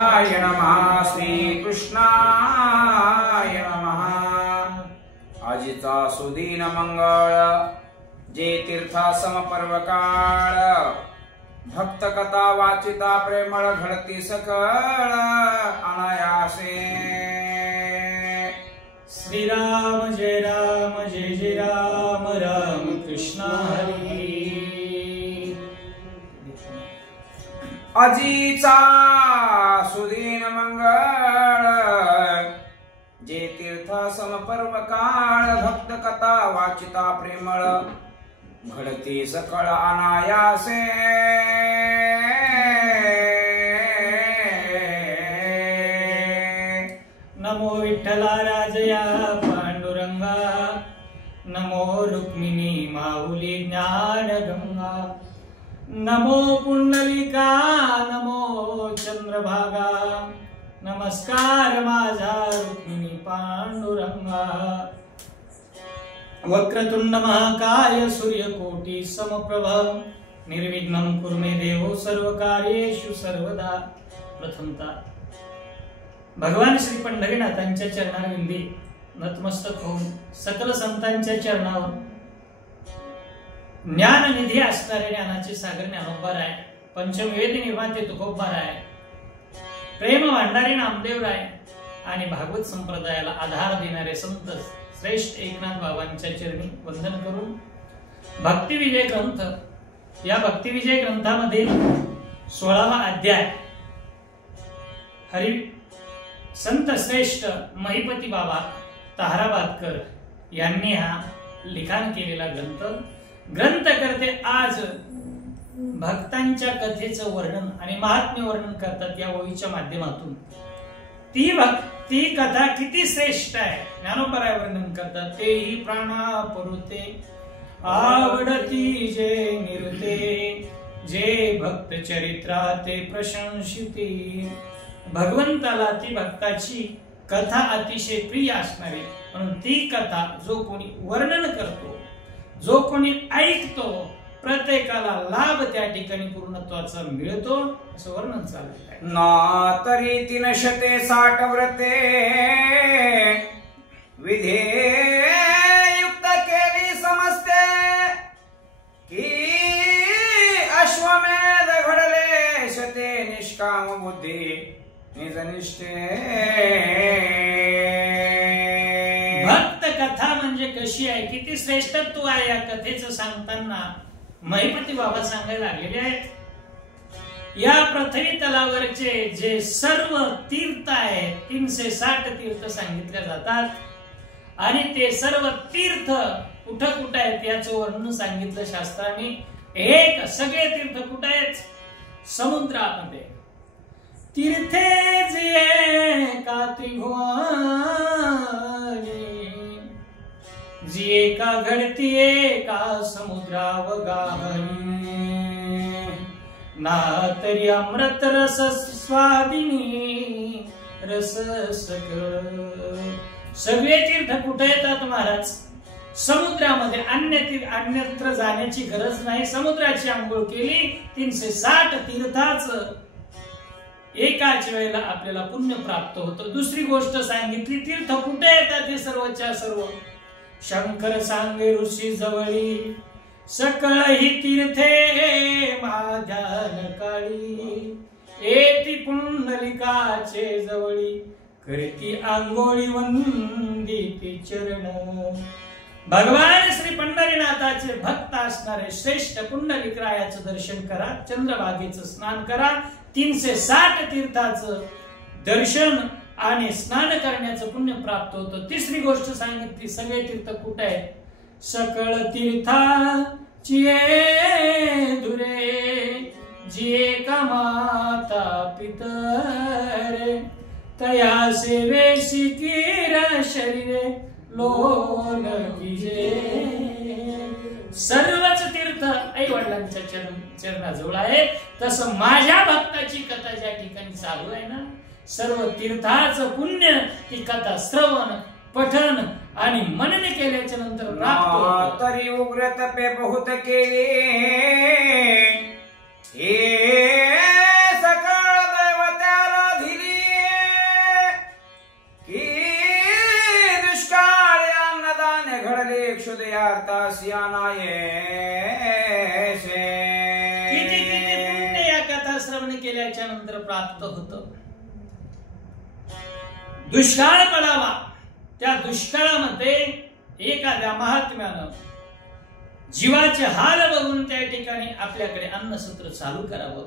नमः श्री कृष्णाय नमः। आजीचा सुदीन मंगळ जे तीर्था समपर्व काळ भक्त कथा वाचिता प्रेमळ घडती सकळ अनायासे। श्रीराम जय राम जय जय राम राम कृष्ण हरी। आजीचा सुदीन मंगळ जे तीर्था समपर्व काळ भक्त कथा वाचिता प्रेमळ घडती सकळ अनायासे। नमो विठ्ठला राजया पांडुरंगा, नमो रुक्मिणी माऊली ज्ञानगंगा, नमो पुंडलिका नमो चंद्रभागा, नमस्कार माझा रुक्मिणी पांडुरंगा। वक्रतुंड महाकाय सूर्यकोटि समप्रभ, निर्विघ्नं कुरु मे देव सर्वकार्येषु सर्वदा। प्रथमतः भगवान श्री पंढरीनाथांच्या चरणारविंदी नतमस्तक होऊन सकल संतांच्या चरणावर ज्ञाननिधी असणारे ज्ञानाचे सागर ज्ञानोबाराय, पंचमवेद निर्माते तुकोबाराय, प्रेम भांडारी नामदेवराय आणि भागवत संप्रदायाला आधार देणारे संत श्रेष्ठ एकनाथ बाबांच्या चरणी वंदन करून भक्ती विजय ग्रंथ या भक्ती विजय ग्रंथामध्ये 16वा अध्याय हरी संत श्रेष्ठ महिपती बाबा ताहराबादकर यांनी हा लिखाण केलेला ग्रंथ करते आज भक्तांच्या कथेचं वर्णन आणि महात्म्य वर्णन करतात या ओळीच्या माध्यमातून। ती कथा किती श्रेष्ठ आहे ज्ञानोबराय वर्णन करतात। तेही प्राणा परुते आवडती जे निरुते, जे भक्त चरित्रा ते प्रशंसिते। भगवंताला ती भक्ताची कथा अतिशय प्रिय असणारी, म्हणून ती कथा जो कोणी वर्णन करतो, जो कोणी ऐकतो, प्रत्येकाला लाभ त्या ठिकाणी पूर्णत्वाचा मिळतो असं वर्णन चाललेलं आहे। ना तरी 360 व्रते विधेयुक्त केली समजते, की अश्वमेध घडले शते निष्काम बुद्धी निजनिष्ठे। भक्त कथा म्हणजे कशी आहे, किती श्रेष्ठत्व आहे या कथेचं सांगताना महिपती बाबा सांगायला लागलेले आहेत। या पृथ्वी तलावरचे जे सर्व तीर्थ आहेत 360 तीर्थ सांगितले जातात आणि ते सर्व तीर्थ कुठं कुठं आहेत याचं वर्णन सांगितलं शास्त्राने। एक सगळे तीर्थ कुठं आहेत? समुद्रामध्ये। तीर्थे जे का त्रिभुवने, जी एका घडती एका समुद्रावगाहनी, ना तरी अमृत रस स्वादिनी रस सकळ। सगळे तीर्थ कुठे येतात महाराज? समुद्रामध्ये। अन्यत्र जाण्याची गरज नाही, समुद्राची आंघोळ केली 360 तीर्थाचं एकाच वेळेला आपल्याला पुण्य प्राप्त होतं। दुसरी गोष्ट सांगितली तीर्थ कुठे येतात हे सर्वच्या सर्व शंकर सांगे ऋषी जवळी, सकळ ही तीर्थे माझ्यान काळी, येती पुंडलिकाचे जवळी, करती आंघोळी वंदिती चरण। भगवान श्री पंढरीनाथाचे भक्त असणारे श्रेष्ठ पुंडलिकरायाचं दर्शन करा, चंद्रभागेचं स्नान करा, 360 तीर्थाचं दर्शन आणि स्नान करण्याचं पुण्य प्राप्त होतं। तिसरी गोष्ट सांगितली सगळे तीर्थ कुठे आहेत? सकळ तीर्थाची धुरे, जी एका माता पितरे, तया सेवे शिकीर शरीरे लोन कीजे। सर्वच तीर्थ आई वडिलांच्या चरणाजवळ आहे, तसं माझ्या भक्ताची कथा ज्या ठिकाणी चालू आहे ना, सर्व तीर्थाचं पुण्य ती कथा श्रवण पठण आणि मनन केल्याच्या नंतर प्राप्त होतं। तरी उग्र तपे बहुत केले, हे सकळ दैवत्याला अर्तासी अनायसे. किती किती पुण्य या कथा श्रवण केल्याच्या नंतर प्राप्त होतं. दुष्काळ पडावा, त्या दुष्काळामध्ये एखाद्या महात्म्यानं जीवाचे हाल बघून त्या ठिकाणी आपल्याकडे अन्नसत्र चालू करावं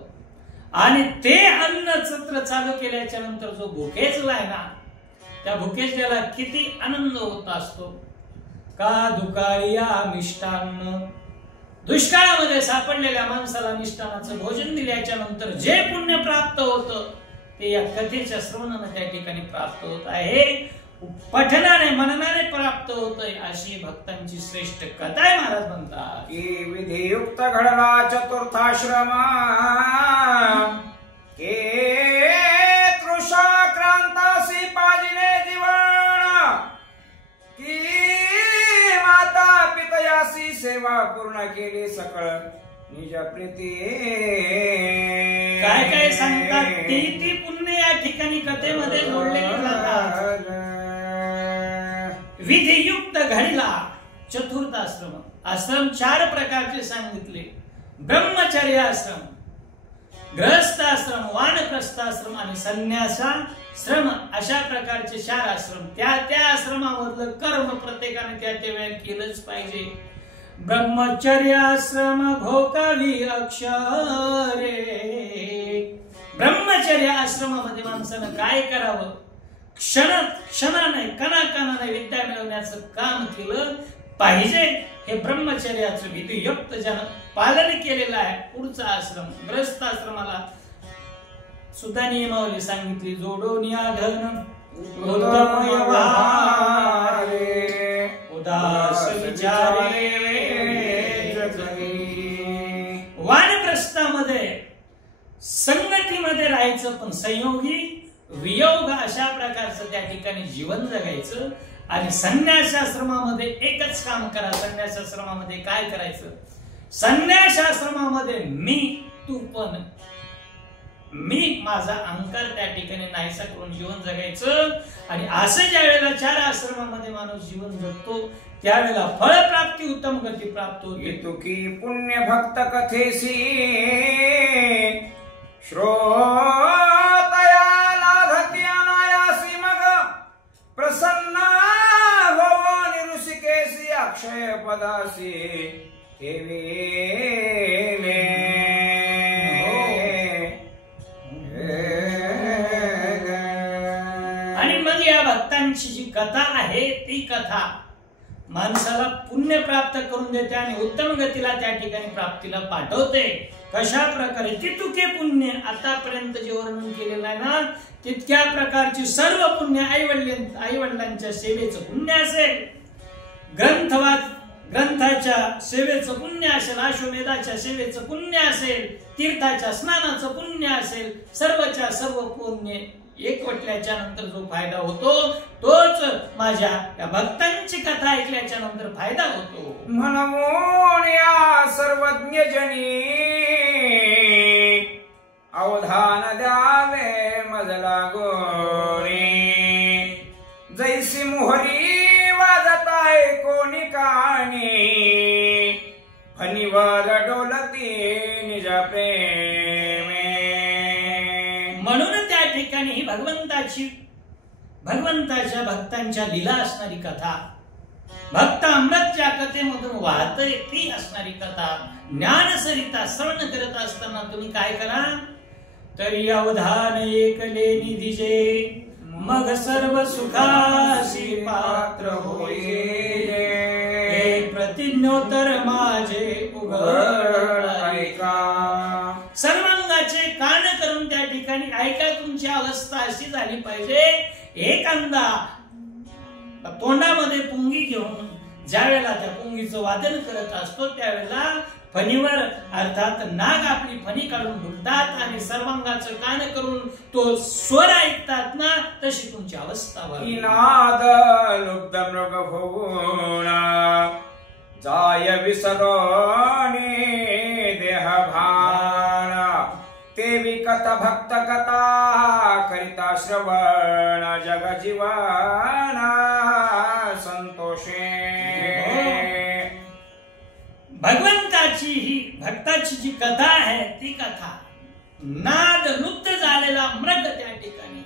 आणि ते अन्नसत्र चालू केल्याच्या नंतर जो भुकेजलाय ना, त्या भुकेजल्याला किती आनंद होत असतो. का दुकाळिया मिष्टान्न, दुष्काळामध्ये सापडलेल्या माणसाला मिष्टानाचं भोजन दिल्याच्या नंतर जे पुण्य प्राप्त होतं ते या कथेच्या श्रवणाने त्या ठिकाणी प्राप्त होत आहे. पठनाने मननाने प्राप्त होतय अशी भक्तांची श्रेष्ठ कथा आहे. महाराज म्हणतात की विधियुक्त घडला चतुर्थाश्रम, के तृषा क्रांतासी पाजिने जीवन, की माता पितयासी सेवा पूर्ण केली सकळ निज प्रीती. काय काय सांगतात ती पुण्य या ठिकाणी कथेमध्ये जोडलेली जातात. विधियुक्त घडला चतुर्थ आश्रम, आश्रम 4 प्रकारचे सांगितले. ब्रह्मचर्य आश्रम, गृहस्थ आश्रम, वानप्रस्थ आश्रम आणि संन्यासाश्रम अशा प्रकारचे 4 आश्रम. त्या आश्रमामधलं कर्म प्रत्येकाने त्या वेळेला केलंच पाहिजे. ब्रह्मचर्य आश्रम घोकावी अक्षरे, ब्रह्मचर्य आश्रमामध्ये माणसानं काय करावं, क्षणाने कणाकणाने विद्या मिळवण्याचं काम केलं पाहिजे. हे ब्रह्मचर्याचं विधियुक्त ज्यानं पालन केलेलं आहे. पुढचा आश्रम गृहस्थ आश्रमाला सुद्धा नियमावली सांगितली. जोडोनिया धन उत्तम व्यवहारे, उदास विचारे. वानप्रस्थामध्ये संगतीमध्ये राहायचं, पण संयोगी वियोग अशा प्रकारचं त्या ठिकाणी जीवन जगायचं. आणि संन्यासाश्रमामध्ये एकच काम करा. संन्यासाश्रमामध्ये काय करायचं, संन्यासाश्रमामध्ये मी तू पण, मी माझा अहंकार त्या ठिकाणी नाहीसा करून जीवन जगायचं. आणि असं ज्या वेळेला 4 आश्रमामध्ये माणूस जीवन जगतो त्यावेळेला फळप्राप्ती उत्तम गती प्राप्त होते. तुकी पुण्य भक्त कथेसी श्रोतया लाधती अनायासी, मग प्रसन्न भव निरुषिकेसी अक्षय पदासी ठेविले. आणि मग या भक्तांची जी कथा आहे ती कथा माणसाला पुण्य प्राप्त करून देते आणि उत्तम गतीला त्या ठिकाणी प्राप्तीला पाठवते. कशा प्रकारे तितुके पुण्य, आतापर्यंत जे वर्णन केलेलं आहे ना तितक्या प्रकारची सर्व पुण्य आई वडिलांच्या सेवेचं पुण्य असेल, ग्रंथाच्या सेवेचं पुण्य असेल, अश्वमेधाच्या सेवेचं पुण्य असेल, तीर्थाच्या स्नानाचं पुण्य असेल, सर्वच्या सर्व पुण्य एकवटल्याच्या नंतर जो फायदा होतो तोच माझ्या या भक्तांची कथा ऐकल्याच्या नंतर फायदा होतो. म्हणून या सर्वज्ञ जनी अवधान द्यावे मजला गोरी, जैसी मोहरी वाजत आहे कोणी कानी, फणीवर डोलती निज प्रेमे. म्हणून त्या ठिकाणी भगवंताच्या भक्तांच्या लीला असणारी कथा, भक्त अमृतच्या कथेमधून वाहते ती असणारी कथा ज्ञानसरिता श्रवण करत असताना तुम्ही काय करा, तरी अवधान एकले निधीजे, मग सर्व सुखासी पात्र होईल. प्रतिज्ञोत्तर माझे उघड ऐका. सर्वांगाचे कान करून त्या ठिकाणी ऐका. तुमची अवस्था अशी झाली पाहिजे, एखादा तोंडामध्ये पुंगी घेऊन ज्या वेळेला त्या पुंगीचं वादन करत असतो त्यावेळेला फणीवर अर्थात नाग आपली फणी काढून ढुलतात आणि सर्वांगाचं कान करून तो स्वर ऐकतात ना, तशी तुमची अवस्था व्हावी. नाद लुब्ध मृग होऊन जाय विसरोनी देह भान, तेवी कथा भक्त कथा करिता श्रवण जग जीवन संतोषे. भगवंताची ही भक्ताची जी कथा आहे ती कथा नाद लुप्त झालेला मृग त्या ठिकाणी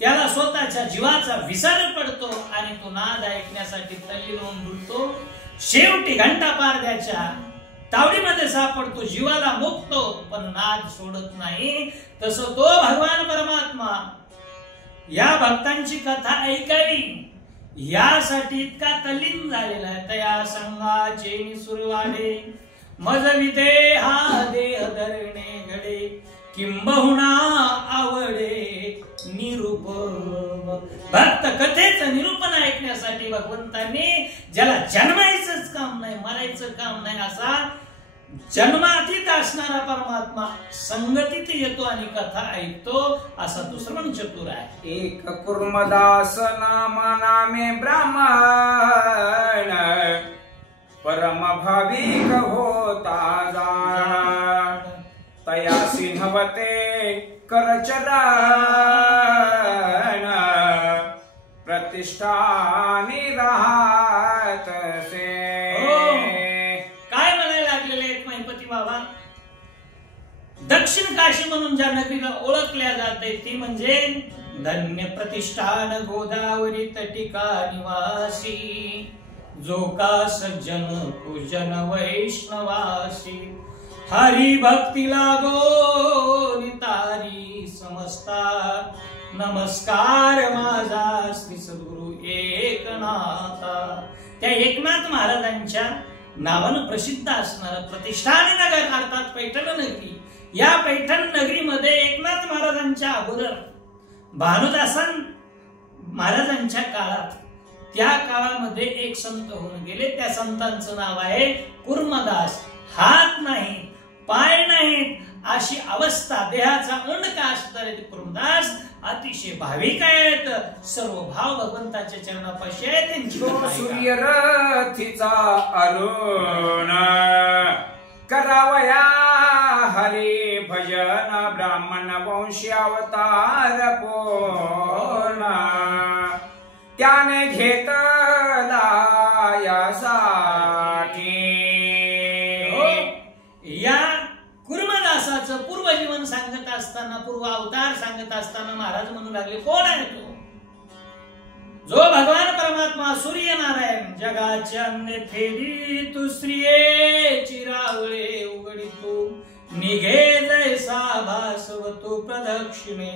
त्याला स्वतःच्या जीवाचा विसर पडतो आणि तो नाद ऐकण्यासाठी तल्लीन होऊन डुलतो. शेवटी घंटा पारद्याच्या तावडीमध्ये सापडतो, जीवाला मुक्तो, पण नाद सोडत नाही. तसं तो भगवान परमात्मा या भक्तांची कथा ऐकावी यासाठी इतका तल्लीन झालेला आहे. तया संगाचे निसुरवाडे मजविते हा देह धरणे घडे किंबहुना आवडे निरूपम. भक्त कथेचं निरूपण ऐकण्यासाठी भगवंतांनी ज्याला जन्मायचंच काम नाही, मरायचं काम नाही, असा जन्मातीत असणारा परमात्मा संगतीत येतो आणि कथा ऐकतो, असा तो श्रवण चतुर आहे. एक कुर्मदास नामे ब्राह्मण परम भाविक होता जाण तयासी नवते करचरण प्रतिष्ठानी राहत से. काय म्हणायला लागलेले आहेत महिपती बाबा? दक्षिण काशी म्हणून ज्या नगरीला ओळखल्या जाते ती म्हणजे धन्य प्रतिष्ठान गोदावरी तटिका निवासी जो का सज्जन पूजन वैष्णवासी हरी भक्ती लागो नितारी समजता नमस्कार माझा श्री सद्गुरु एकनाथा. त्या एकनाथ महाराजांच्या नावानं प्रसिद्ध असणारं प्रतिष्ठान नगर अर्थात पैठण नगरी. या पैठण नगरीमध्ये एकनाथ महाराजांच्या अगोदर भानुदासन महाराजांच्या काळात त्या काळामध्ये एक संत होऊन गेले. त्या संतांचं नाव आहे कुर्मदास. हात नाही, पाय नाहीत अशी अवस्था, देहाचा अंडका असणारे कुर्मदास अतिशय भाविक आहेत. सर्व भाव भगवंताच्या चरणापाशी आहे. त्यांची सूर्यरथीचा अरुण करावया हरी भजन ब्राह्मण वंशी अवतार पूर्ण त्याने घेतला यासाठी. या कुर्मदासाचं पूर्व जीवन सांगत असताना, पूर्व अवतार सांगत असताना महाराज म्हणू लागले, कोण आहे तो? जो भगवान परमात्मा सूर्यनारायण जगाच्या अन्य फेरी तू स्त्रिये चिरावळे उघडितो निघे जैसा भासवतो प्रदक्षिणे.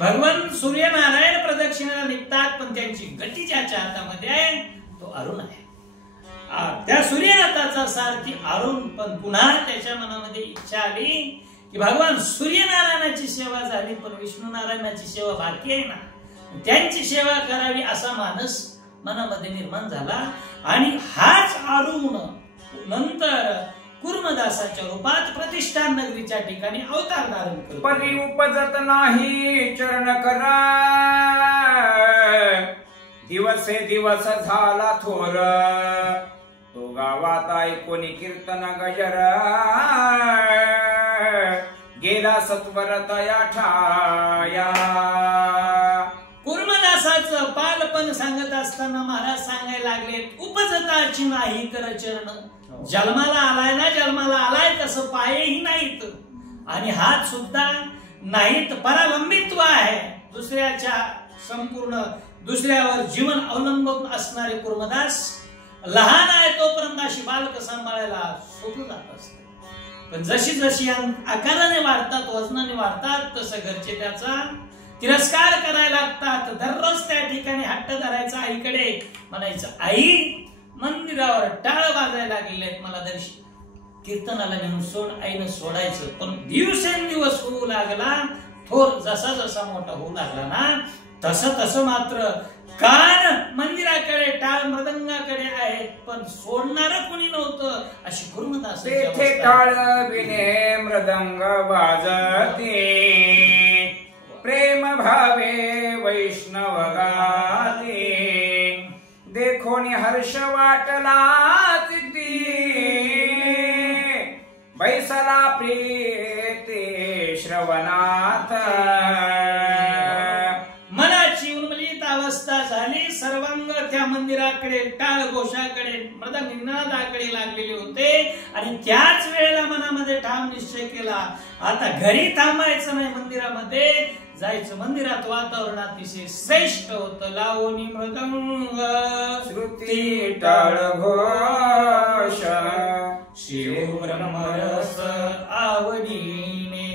भगवान सूर्यनारायण प्रदक्षिणेला निघतात, पण त्यांची गती ज्याच्या हातामध्ये आहे तो अरुण आहे. त्या सूर्यनाथाचा सारथी अरुण. पण पुन्हा त्याच्या मनामध्ये इच्छा आली की भगवान सूर्यनारायणाची सेवा झाली, पण विष्णू नारायणाची सेवा बाकी आहे ना, त्यांची सेवा करावी असा मानस मनामध्ये निर्माण झाला. आणि हाच अरुण नंतर कुर्मदासाच्या रूपात प्रतिष्ठान नगरीच्या ठिकाणी अवतार धारण करतो. परी उपजत नाही चरण करा दिवसे दिवस झाला थोर तो गावात ऐकोनी कीर्तन गजर गेला सत्वर तया ठाया. कुर्मदासाचं बालपण सांगत असताना महाराज सांगायला लागले, उपजताची नाही कर चरण. जन्माला आलाय ना, जन्माला आलाय तसं पायही नाहीत आणि हात सुद्धा नाहीत. परावलंबित्व आहे, दुसऱ्याच्या संपूर्ण दुसऱ्यावर जीवन अवलंबून असणारे कुर्मदास. लहान आहे तोपर्यंत अशी बालक सांभाळायला सोपं जात असते, पण जशी जशी आकाराने वाढतात, वजनाने वाढतात, तसं घरचे त्याचा तिरस्कार करायला लागतात. दररोज त्या ठिकाणी हट्ट धरायचा आईकडे, म्हणायचं आई मंदिरावर टाळ वाजायला लागलेले आहेत, मला दर्शन कीर्तनाला नेऊन सोड. आईनं सोडायचं, पण दिवसेंदिवस होऊ लागला. थोर जसा जसा मोठा होऊ लागला ना, तसं तसं मात्र कान मंदिराकडे, टाळ मृदंगाकडे आहेत, पण सोडणार कुणी नव्हतं. अशी कुर्मदास तेथे टाळ विने मृदंग वाजते प्रेम भावे वैष्णव गाते देखोनी हर्ष वाटला तिथे बैसला प्रीते श्रवणात. मनाची उन्मलित अवस्था झाली, सर्वांग त्या मंदिराकडे, टाळ घोषाकडे, मृदंग निनादाकडे लागलेले होते आणि त्याच वेळेला मनामध्ये ठाम निश्चय केला, आता घरी थांबायचं नाही, मंदिरामध्ये जायचं. मंदिरात वातावरण अतिशय श्रेष्ठ होतं. लावणी मृदंग श्रुती टाळ घोष शिव ब्रह्मरस आवडीने.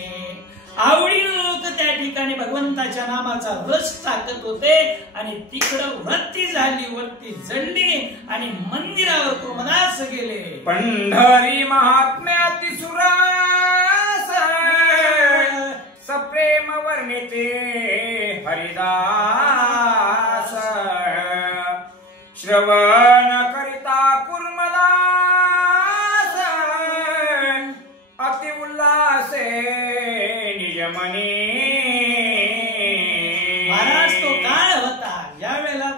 आवडीने लोक त्या ठिकाणी भगवंताच्या नामाचा रस टाकत होते आणि तिकडं वृत्ती झाली, वरती जडली आणि मंदिरावर कृमदास गेले. पंढरी महात्म्याती सुरास सप्रेम वर्णिते हरिदास. श्रवण करिता कुर्मदास अति उल्लासे निजमनी. महाराज तो काळ होता ज्यावेळेला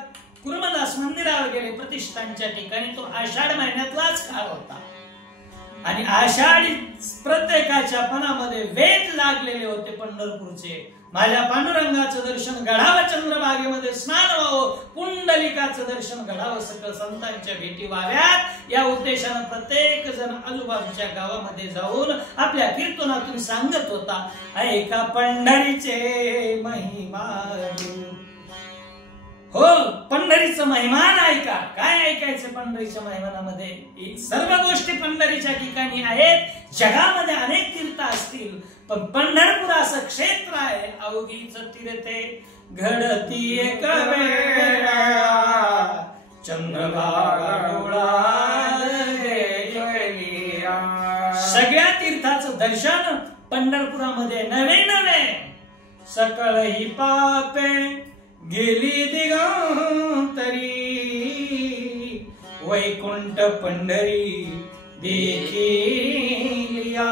कुर्मदास मंदिरावर गेले प्रतिष्ठानच्या ठिकाणी. तो आषाढ महिन्यातलाच काळ होता आणि आषाढी प्रत्येकाच्या पणामध्ये वेध लागलेले होते पंढरपूरचे. माझ्या पांडुरंगाचं दर्शन घडावं, चंद्रभागेमध्ये स्नान व्हावं, पुंडलिकाचं दर्शन घडावं, सकल संतांच्या भेटी व्हाव्यात या उद्देशानं प्रत्येक जण आजूबाजूच्या गावामध्ये जाऊन आपल्या कीर्तनातून सांगत होता, ऐका पंढरीचे महिमा. हो, पंढरीचं महिमान ऐका. काय ऐकायचं पंढरीच्या महिमानामध्ये? सर्व गोष्टी पंढरीच्या ठिकाणी आहेत. जगामध्ये अनेक तीर्थ असतील पण पंढरपूर असं क्षेत्र आहे, अवघीच तीर्थे घडती एक वेळा चंद्रभागा. सगळ्या तीर्थाचं दर्शन पंढरपुरामध्ये नवे नवे. सकळ ही पापे गेली दिगंतरी, वैकुंठ पंढरी देखिलिया.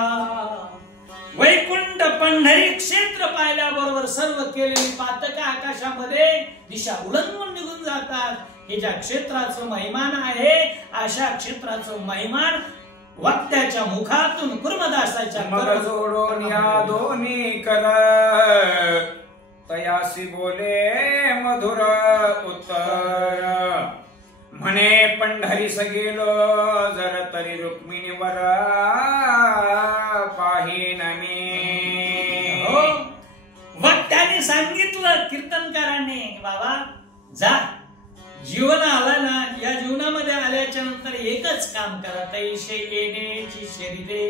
वैकुंठ पंढरी क्षेत्र पाहिल्याबरोबर सर्व केलेली पातक आकाशामध्ये दिशा उलंघून निघून जातात. हे ज्या क्षेत्राचं महिमान आहे, अशा क्षेत्राचं महिमान वक्त्याच्या मुखातून कुर्मदासाच्या मग जोडून या दोन्ही कर तयासी बोले मधुर उत्तर. म्हणे पंढरीस गेलो जर तरी रुक्मिणीवर पाहीन मी. हो, वक्त्याने सांगितलं कीर्तनकाराने, बाबा जा, जीवन आला ना, या जीवनामध्ये आल्याच्या नंतर एकच काम करा, तैसे येण्याची शरीरे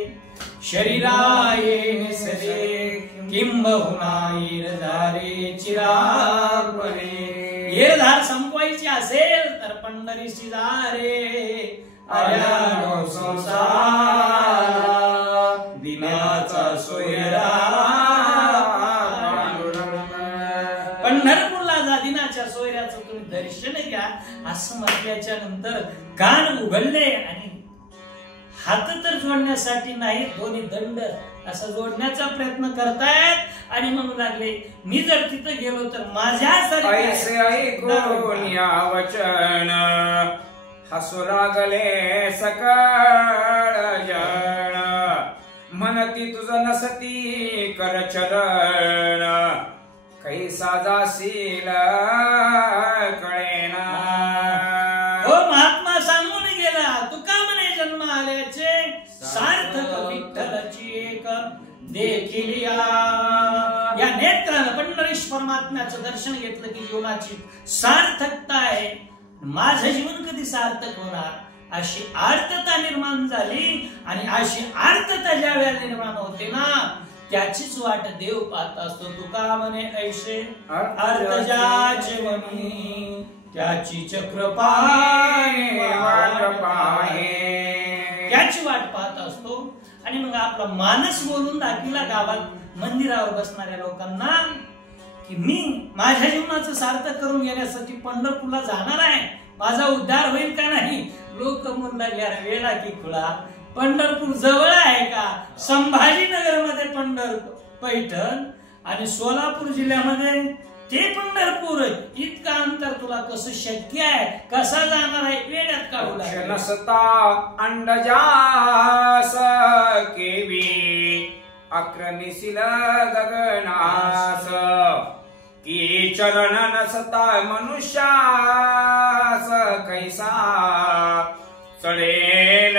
शरीरा येणे सरे किंबहुना येरधारे चिरापणे. येरधार संपवायची असेल तर पंढरीशी जा रे. आया संसार दिनाचा सोयरा. पंढरपूरला जा, दिनाच्या सोयऱ्याचं तुम्ही दर्शन घ्या. असं म्हटल्याच्या नंतर कान उघडले आणि हात तर जोडण्यासाठी नाही, दोन्ही दंड असं जोडण्याचा प्रयत्न करतायत आणि म्हणू लागले, मी जर तिथं गेलो तर माझ्यासारखे ऐसे ऐकून या वचन हसू लागले सकळ जण. म्हणती तुझं नसती कर चरण, कैसा जाशील कळेना. हो, महात्मा सांगून गेला, तुका म्हणे जन्म आल्याचे सार्थक विठ्ठलाची एक देखिलिया. या नेत्रानं पंढरीश परमात्म्याचं दर्शन घेतलं की जीवनाची सार्थकता आहे. माझं जीवन कधी सार्थक होणार अशी आर्तता निर्माण झाली आणि अशी आर्तता ज्या वेळेला निर्माण होते ना, त्याचीच वाट देव पाहत असतो. तुका म्हणे ऐसे अर्थ ज्याचे म्हणी त्याची चक्र पाहे त्याची वाट पाहत असतो. आणि मग आपला मानस बोलून दाखविला गावात मंदिरावर बसणाऱ्या लोकांना की मी माझ्या जीवनाचं सार्थक करून घेण्यासाठी पंढरपूरला जाणार आहे, माझा उद्धार होईल का नाही. लोक म्हणतात यार वेळा की खुळा, पंढरपूर जवळ आहे का? संभाजीनगर मध्ये पैठण आणि सोलापूर जिल्ह्यामध्ये ते पंढरपूर, इतका अंतर तुला कसं शक्य आहे? कसा जाणार आहे? वेड्यात काढू लागला. नसता अंडजास केवी अक्रनिसिल गगनास, की चरण नसता मनुष्यास कैसा चढेल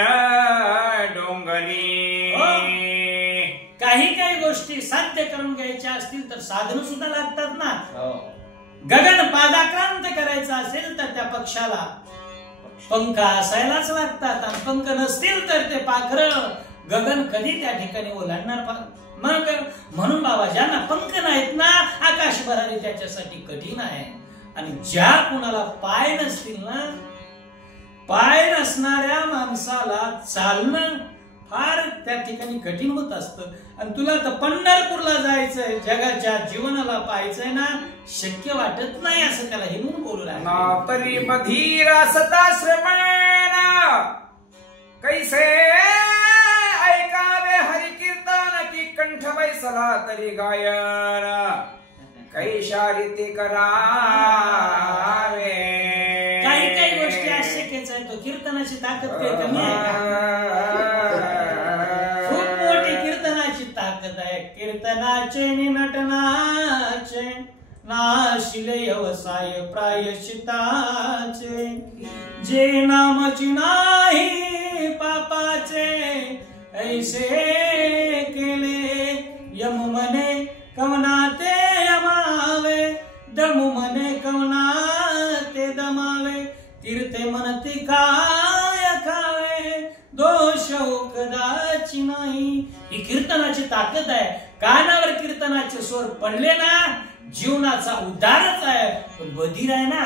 डोंगरी. काही काही गोष्टी साध्य करून घ्यायच्या असतील तर साधन सुद्धा लागतात ना. गगन पादाक्रांत करायचं असेल तर त्या पक्षाला पंख असायलाच लागतात आणि पंख नसतील तर ते पाखर गगन कधी त्या ठिकाणी ओलांडणार. मग म्हणून बाबा ज्यांना पंख नाहीत ना आकाश भरारी त्याच्यासाठी कठीण आहे. आणि ज्या कुणाला पाय नसतील ना, पाय नसणाऱ्या माणसाला चालणं फार त्या ठिकाणी कठीण होत असतं. आणि तुला तर पंढरपूरला जायचंय, जगाच्या जीवनाला पाहायचंय ना, शक्य वाटत नाही असं त्याला हिमून बोलू लागला. तरी बधीर असता श्रमण कैसे ऐकावे हरि कीर्तन की कंठ बैसला तरी गायन कैशा रीती करावे. काही काही गोष्टी अशक्यच आहे. तो कीर्तनाची ताकद काही कमी आहे का? खूप मोठी कीर्तनाची ताकद आहे. कीर्तनाचे नटनाचे नाशिले व्यवसाय प्रायश्चिताचे. जे नामची नाही पापाचे ऐसे केले यम मने कवना ते यमावे. दमू मने कवना ते दमावे. तीर्थे मनती काय खावे दोष कदाची नाही. ही कीर्तनाची ताकद आहे. कानावर कीर्तनाचे स्वर पडले ना जीवनाचा उद्धारच आहे. पण बधीर आहे ना,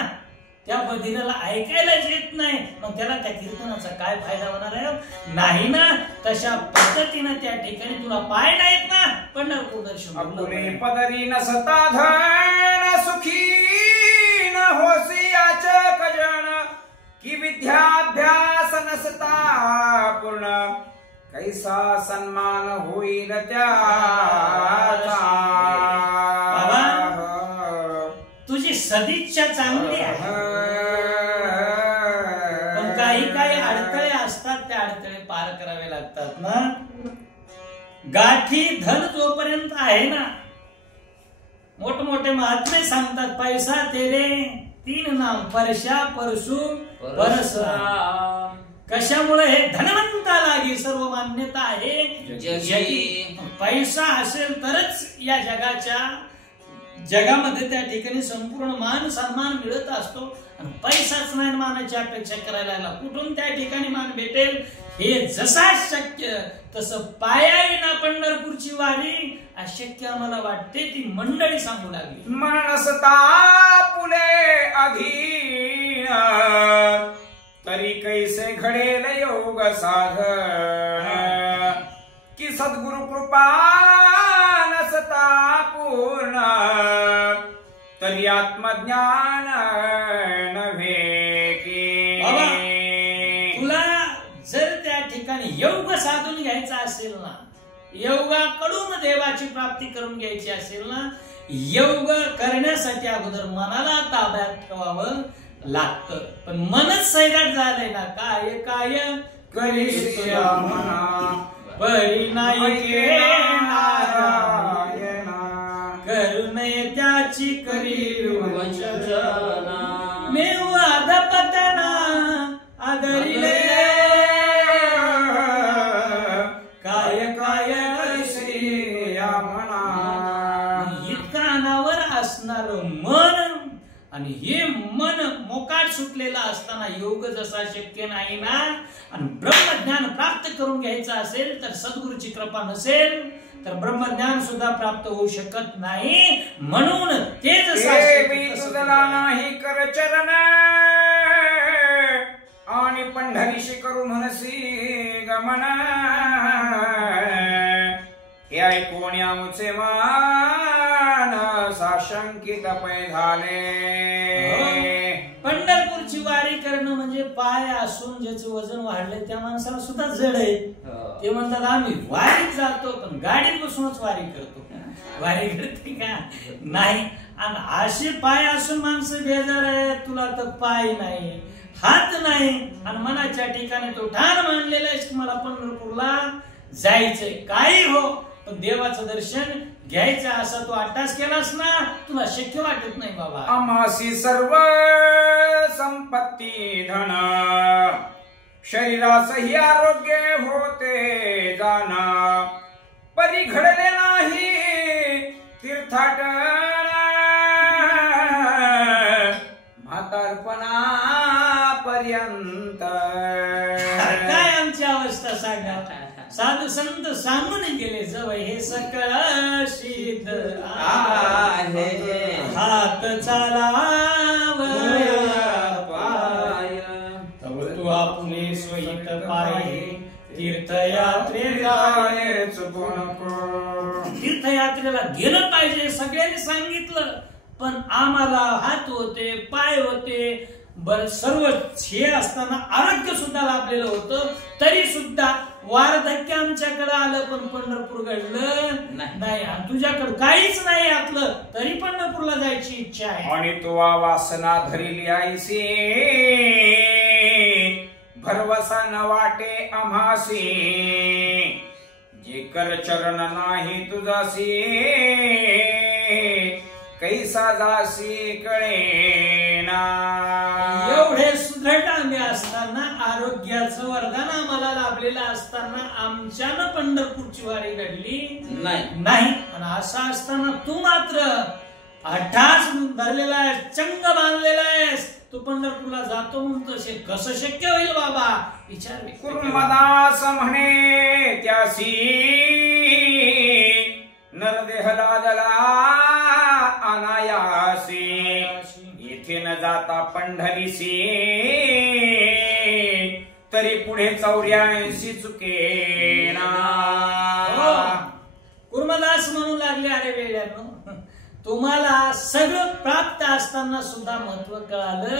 त्या बधीराला ऐकायलाच येत नाही. मग त्याला त्या कीर्तनाचा काय फायदा होणार आहे? नाही ना. तशा पद्धतीनं त्या ठिकाणी तुला पाय नाहीत ना, पंढरपूर दर्शन पदरी नसता धन सुखी न होसी याचक जन की विद्याभ्यास नसता पूर्ण कैसा सन्मान होईल त्याचा. बाबा तुझी सदिच्छा चांगली आहे, पण काही काही अडथळे असतात. त्या अडथळे पार करावे लागतात ना. गाठी धन जोपर्यंत आहे ना, मोठमोठे महात्मे सांगतात पैसा तेरे तीन नाम परशा परशु परशुराम. कशामुळे हे धनवंता लागी सर्व मान्यता आहे जगी. पैसा असेल तरच या जगामध्ये त्या ठिकाणी संपूर्ण मान सन्मान मिळत असतो. आणि पैसाच नाही मानाची अपेक्षा करायला लागला, कुठून त्या ठिकाणी मान भेटेल? हे जसा शक्य तसं पायाविना पंढरपूरची वारी अशक्य आम्हाला वाटते. ती मंडळी सांगू लागली. मन नसता पुले अधीन तरी कैसे घडेल योग साधन की सद्गुरु कृपा नसता पूर्ण तरी आत्मज्ञान नव्हे की. तुला जर त्या ठिकाणी योग साधून घ्यायचा असेल ना, योगाकडून देवाची प्राप्ती करून घ्यायची असेल ना, योग करण्यासाठी अगोदर मनाला ताब्यात ठेवावं लागतं. पण मनच सैराट झालंय ना. काय काय करी परिणायके करुणे त्याची करी वचना. मेव अधपतना आदरिले काय काय श्रीया म्हणा. कानावर असणार मन आणि हे मन मोकाट सुटलेलं असताना योग जसा शक्य नाही ना. आणि ब्रह्मज्ञान प्राप्त करून घ्यायचं असेल तर सद्गुरूची कृपा नसेल तर ब्रह्मज्ञान सुद्धा प्राप्त होऊ शकत नाही. म्हणून ते जसा नाही कर चरण आणि पंढरीशी करू म्हणसी गमन. हे ऐकून आमचे मान साशंकित पै झाले. पंढरपूरची वारी करणं म्हणजे पाय असून ज्याचं वजन वाढलंय त्या माणसाला सुद्धा जड आहे. ते म्हणतात आम्ही वारीत जातो पण गाडीत बसूनच वारी करतो. वारी करते का नाही. आणि असे पाय असून माणसं बेजार आहे. तुला तर पाय नाही, हात नाही आणि मनाच्या ठिकाणी तो ठाण मानलेला आहे की मला पंढरपूरला जायचंय. काही हो पण देवाचं दर्शन घ्यायचा असा तू अट्टास केलास ना, तुला शक्य वाटत नाही बाबा. आमासी सर्व संपत्ती धन, शरीरासही आरोग्य होते जाना, परी घडले नाही तीर्थाटन, म्हातारपणापर्यंत. काय आमची अवस्था सांगा. साधू संत सांगून गेले जवळ हे सकळ सिद्ध आहे, हात चालावया पाय, तव तू आपले सोयीत पाय, तीर्थयात्रे जायच नको. तीर्थयात्रेला गेलं पाहिजे सगळ्यांनी सांगितलं, पण आम्हाला हात होते पाय होते, बर सर्व हे असताना आरोग्य सुद्धा लाभलेलं होतं, तरी सुद्धा वार्धक्य आमच्याकडे आलं, पण पंढरपूर घडलं नाही. आणि तुझ्याकडे काहीच नाही आपलं, तरी पंढरपूरला जायची इच्छा आहे. आणि तू वासना धरिली आईसी, भरवसा न वाटे आम्हासी, जे कर चरण नाही तुझासी, कैसा जासी कळेना. एवढे सुदृढ आम्ही असताना, आरोग्याचं वरदान आम्हाला लाभलेलं असताना आमच्यानं पंढरपूरची वारी घडली नाही. आणि असं असताना तू मात्र अट्टास धरलेला आहेस, चंग बांधलेला आहेस, तू पंढरपूरला जातो म्हणतोस, कसं शक्य होईल बाबा? विचार. कुर्मदास म्हणे त्यासी, नरदेह लादला अनायासी, येथे न जाता पंढरीसी, तरी पुढे 84 चुकेना. कुर्मदास म्हणू लागले, अरे वेड्यानो, तुम्हाला सगळं प्राप्त असताना सुद्धा महत्व कळालं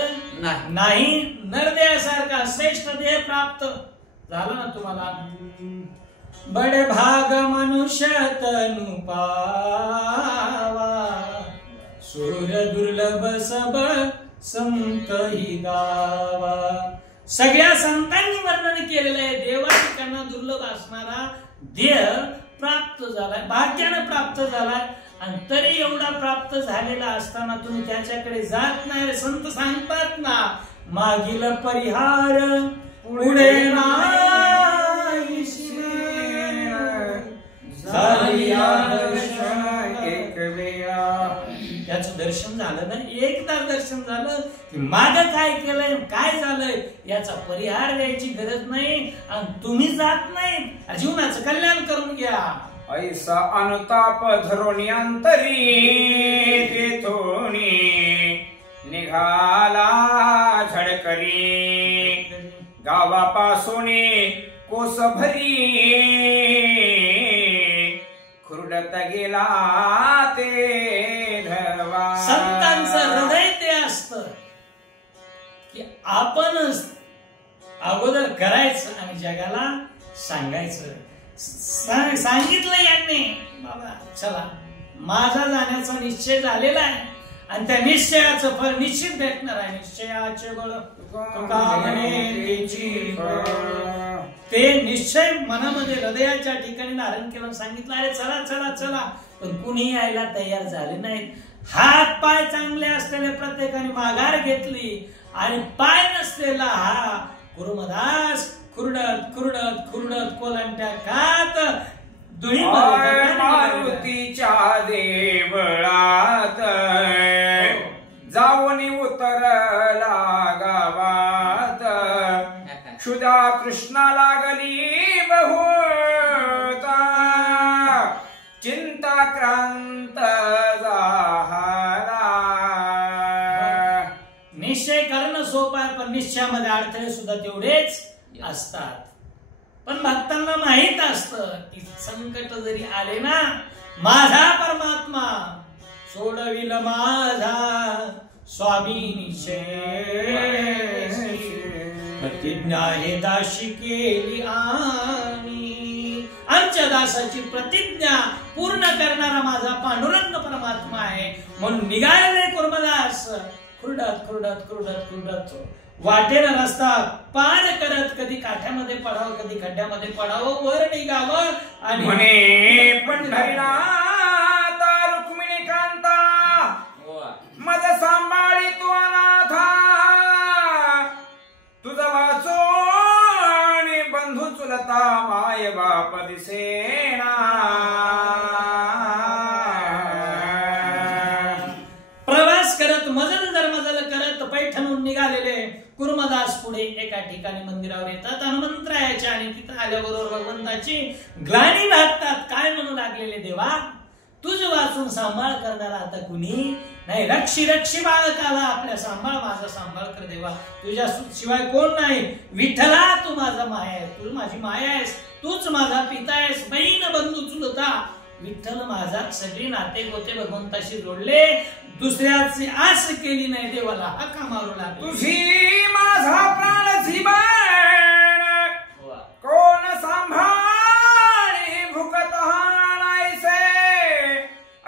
नाही. नरदेहासारखा श्रेष्ठ देह प्राप्त झाला ना तुम्हाला. बडे भाग मनुष्य तनु पावा, सूर दुर्लभ सब संत ही गावा. सगळ्या संतांनी वर्णन केलेलं आहे, देवाकडनं दुर्लभ असणारा देह प्राप्त झालाय, भाग्यानं प्राप्त झालाय. आणि तरी एवढा प्राप्त झालेला असताना तुम्ही त्याच्याकडे जात नाही. संत सांगतात ना, मागील परिहार पुढे नाही, त्याचं दर्शन झालं ना, एकदा दर्शन झालं की माग काय केलंय काय झालंय याचा परिहार द्यायची गरज नाही. आणि तुम्ही जात नाही, जीवनाचं कल्याण करून घ्या. ऐसा अनुताप धरून अंतरी, तेथोनी निघाला झडकरी, गावापासून कोस भरी, खुरडत गेला ते धवा. संतांचं हृदय ते असतं की आपणच अगोदर करायचं आणि जगाला सांगायचं. सांगितलं यांनी, बाबा चला माझा जाण्याचा निश्चय झालेला आहे आणि त्या निश्चयाचं फळ निश्चित भेटणार आहे. निश्चयाचे बळ ते निश्चय मनामध्ये हृदयाच्या ठिकाणी धारण केलं. सांगितलं अरे चला चला चला, पण कुणी यायला तयार झाले नाहीत. हात पाय चांगले असलेले प्रत्येकाने माघार घेतली आणि पाय नसलेला हा कुर्मदास खुरडत खुरडत खुरडत कोलंट्या खात मारुतीच्या देवळात जाऊन उतरला गावात. क्षुधा तृष्णा लागली बहुत, चिंता क्रांत झाला. निश्चय करणं सोपं आहे, पण निश्चयामध्ये अडथळे सुद्धा तेवढेच असतात. पण भक्तांना माहित असतं की संकट जरी आले ना, माझा परमात्मा सोडविल माझा स्वामी निश्चय. प्रतिज्ञा हे दाशी केली आम्ही, आमच्या दासाची प्रतिज्ञा पूर्ण करणारा माझा पांडुरंग परमात्मा आहे. म्हणून निघाले कुर्मदास खुरडत खुरडत खुरडत खुरडत वाटेला रस्ता पार करत, कधी काठ्यामध्ये पडावं कधी खड्ड्यामध्ये पडावं, वर निघावं आणि म्हणे पंढरीला मज सांभाळी तू अनाथा तुझा वाचोणी बंधू चुलता माय बाप दिसेना प्रवास करत मजल करत पैठणहून निघालेले कुर्मदास पुढे एका ठिकाणी मंदिरावर येतात हनुमंतरायाच्या आणि तिथं आल्याबरोबर भगवंताची ग्लानी वागतात काय म्हणू लागलेले देवा तुझ वाचून सांभाळ करणारा आता कुणी नाही रक्षी रक्षी बाळकाला आपल्या सांभाळ माझा सांभाळ कर देवा तुझ्या शिवाय कोण नाही विठ्ठला तू माझा माया आहे तू माझी माया आहेस तूच माझा पिता आहेस बहीण बंधू चुलता विठ्ठल माझा सगळी नाते गोते भगवंताशी जोडले दुसऱ्याची आस केली नाही देवाला हाका मारू लागला तुझी माझा प्राण जीवन कोण सांभाळी भुकत नाहीसे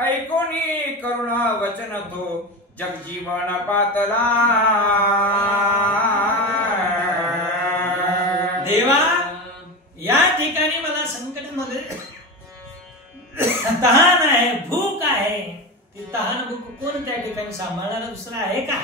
ऐकोनी करुणा वचन तो जगजीवन पातला देवा या ठिकाणी मला संकट मध्ये तहान आहे भूक आहे ती तहान भूक कोण त्या ठिकाणी सांभाळणारा दुसरा आहे का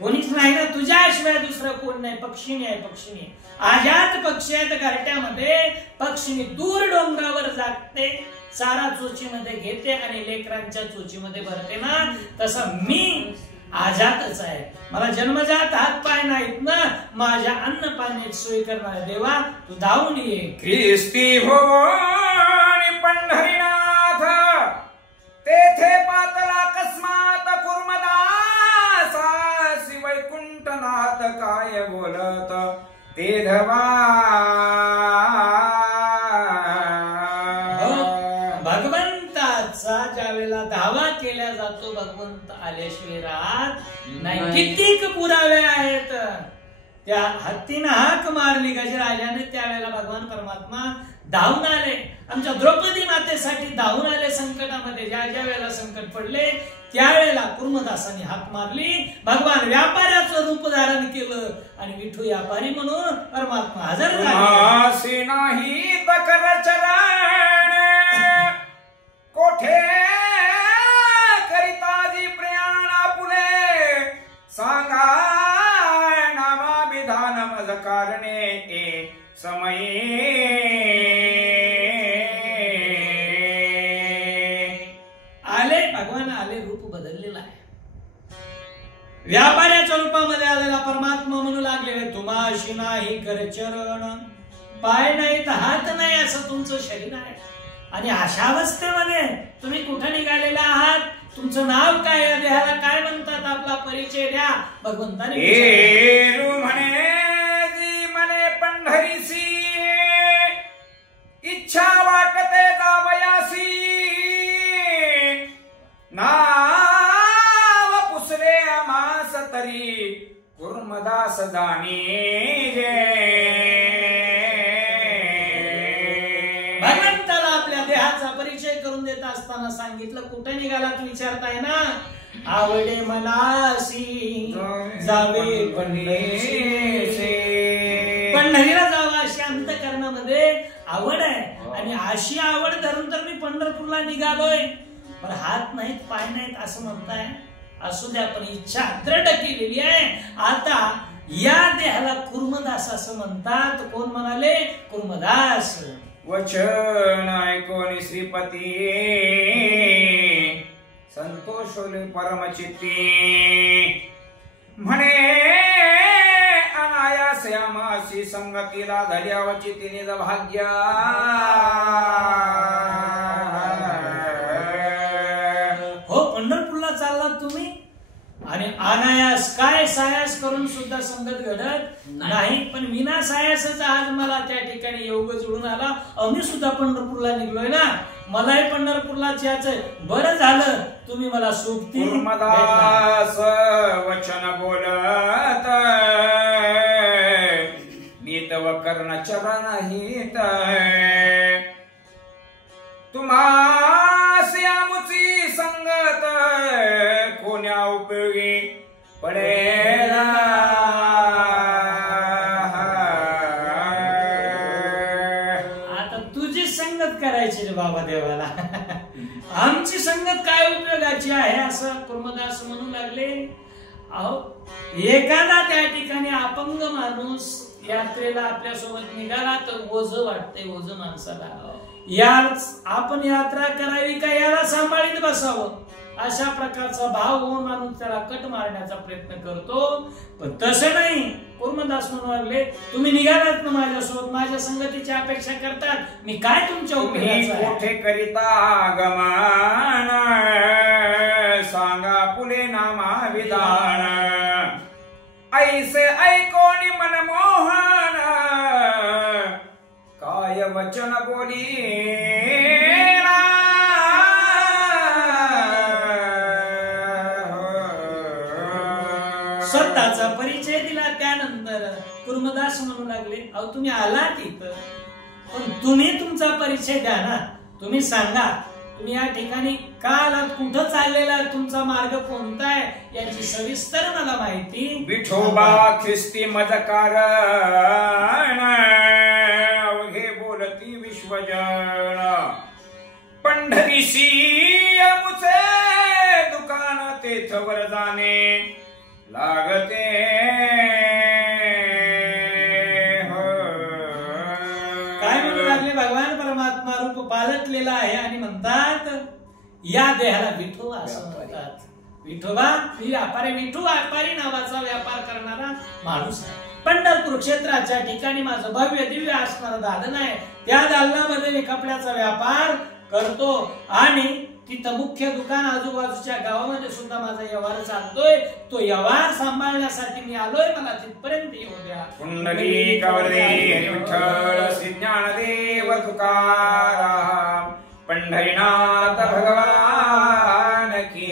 कोणीच नाही ना तुझ्याशिवाय दुसरं कोण नाही पक्षिणी आहे पक्षिणी आजात पक्षी आहेत घरट्यामध्ये पक्षिणी दूर डोंगरावर जागते चारा चोचीमध्ये घेते आणि लेकरांच्या चोचीमध्ये भरते ना तसं मी आजातच आहे मला जन्मजात हात पाय नाहीत ना माझ्या अन्न पाण्याची सोय करणारा देवा तू धावून ये ख्रिस्ती भुवनी पंढरीनाथ तेथे पातला अकस्मात कुर्मदास वैकुंठनाथ काय बोलत ते धवा भगवंताचा ज्यावेळेला धावा केला जातो भगवंत आल्याशिवाय राहत नाही कितीक पुरावे आहेत त्या हत्तीनं हाक मारली गजराजाने त्यावेळेला भगवान परमात्मा धावून आले आमच्या द्रौपदी मातेसाठी धावून आले संकटामध्ये ज्या ज्या वेळेला संकट पडले त्यावेळेला कुर्मदासाने हाक मारली भगवान व्यापाऱ्याचं रूप धारण केलं आणि विठू व्यापारी म्हणून परमात्मा हजर झाले नाही तकर चरण कोठे करिताजी प्रयाणा पुणे सांगा नामा विधान मज कारणे समये आले भगवान आले रूप बदललेला आहे व्यापाऱ्याच्या रूपामध्ये आलेला परमात्मा म्हणू लागले तुम्हाशी नाही कर चरण पाय नाही तर हात नाही असं तुमचं शरीर आहे आणि अशा अवस्थेमध्ये तुम्ही कुठे निघालेला आहात तुमचं नाव काय आहे देहाला काय म्हणतात आपला परिचय द्या भगवंताने म्हणे पंढरीसी इच्छा वाटते जावयासी नाव पुसरे आमास तरी कुर्मदास जाणी भगवंताला आपल्या देहाचा परिचय करून देत असताना सांगितलं कुठे निघालात विचारताय ना आवडे मनासी जावे पंढरीला जावं अशी अंतःकरणामध्ये आवड आहे आणि अशी आवड धरून तर मी पंढरपूरला निघालोय पण हात नाहीत पाय नाहीत असं म्हणताय असू द्या पण इच्छा दृढ केलेली आहे आता या देहाला कुर्मदास असं म्हणतात कोण म्हणाले कुर्मदास वचन ऐकोनी श्रीपती संतोषोली परमचित्ती म्हणे अनायास आमासी संगतीला धर्यावची तिने भाग्य हो पंढरपूरला चाललात तुम्ही आणि अनायास काय सायास करून सुद्धा संगत घडत नाही पण विना सायासच आज मला त्या ठिकाणी योग जुळून आला आम्ही सुद्धा पंढरपूरला निघलोय ना मलाही पंढरपूरला जायचंय बरं झालं तुम्ही मला सोबती कुर्मदास वचन बोलत मी तव कर्ण चरण नाहीत तुम्हासी आमुची संगत कोण्या उपयोगी पडेल आता तुझी संगत करायची रे बाबा देवाला आमची आमची संगत काय उपयोगाची आहे असं कुर्मदास म्हणू लागले. अहो एखादा त्या ठिकाणी अपंग माणूस यात्रेला आपल्या सोबत निघाला तर ओझ वाटते, ओझ माणसाला. आपण यात्रा करावी का याला सांभाळीत बसावं अशा प्रकारचा भाव होऊन माणूस त्याला कट मारण्याचा प्रयत्न करतो. पण तसं नाही. कुर्मदास म्हणू लागले तुम्ही निघालात ना माझ्यासोबत, माझ्या संगतीची अपेक्षा करतात, मी काय तुमच्या मोठे करिता आगमन सांगा पुले नामा विधान ऐसे ऐकोनी मनमोहन काय वचन बोली स्वतःचा परिचय दिला. त्यानंतर कुर्मदास म्हणू लागले अहो तुम्ही आलात इथं, पण तुम्ही तुमचा परिचय द्या ना. तुम्ही सांगा तुम्ही या ठिकाणी का आलात, कुठं चाललेला, तुमचा मार्ग कोणता आहे याची सविस्तर मला माहिती. विठोबा ख्रिस्ती मज कारण अवघे बोलती विश्वजन पंढरीशी मुचे दुकान तेथवर जाणे लागते. काय म्हणू लागले भगवान परमात्मा रूप पालटलेला आहे आणि म्हणतात या देहाला विठोबा असं म्हणतात. विठोबा ही व्यापारी, विठू व्यापारी नावाचा व्यापार करणारा माणूस आहे. पंढरपूर क्षेत्राच्या ठिकाणी माझं भव्य दिव्य असणारं दालन आहे. त्या दालनामध्ये मी कपड्याचा व्यापार करतो आणि तिथं मुख्य दुकान आजूबाजूच्या गावामध्ये सुद्धा माझा व्यवहार चालतोय. तो व्यवहार सांभाळण्यासाठी मी आलोय, मला तिथपर्यंत येऊ द्या. पुंडलिक वरदे विठ्ठल श्री ज्ञानदेव तुकाराम पंढरीनाथ भगवान की